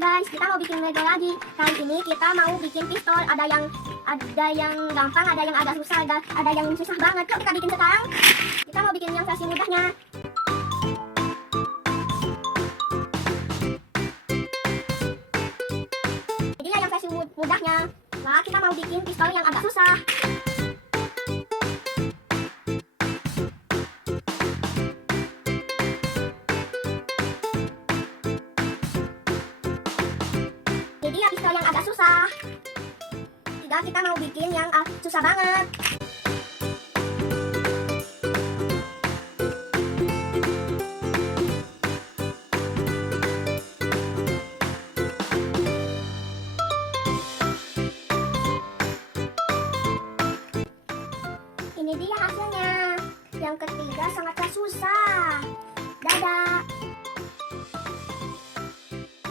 guys, kita mau bikin Lego lagi. Kali ini kita mau bikin pistol. Ada yang gampang, ada yang agak susah, ada yang susah banget. Yuk kita bikin sekarang. Kita mau bikin yang versi mudahnya. Jadi ya yang versi mudahnya. Nah, kita mau bikin pistol yang agak susah. Jadi ya pistol yang agak susah. Tidak, kita mau bikin yang susah banget.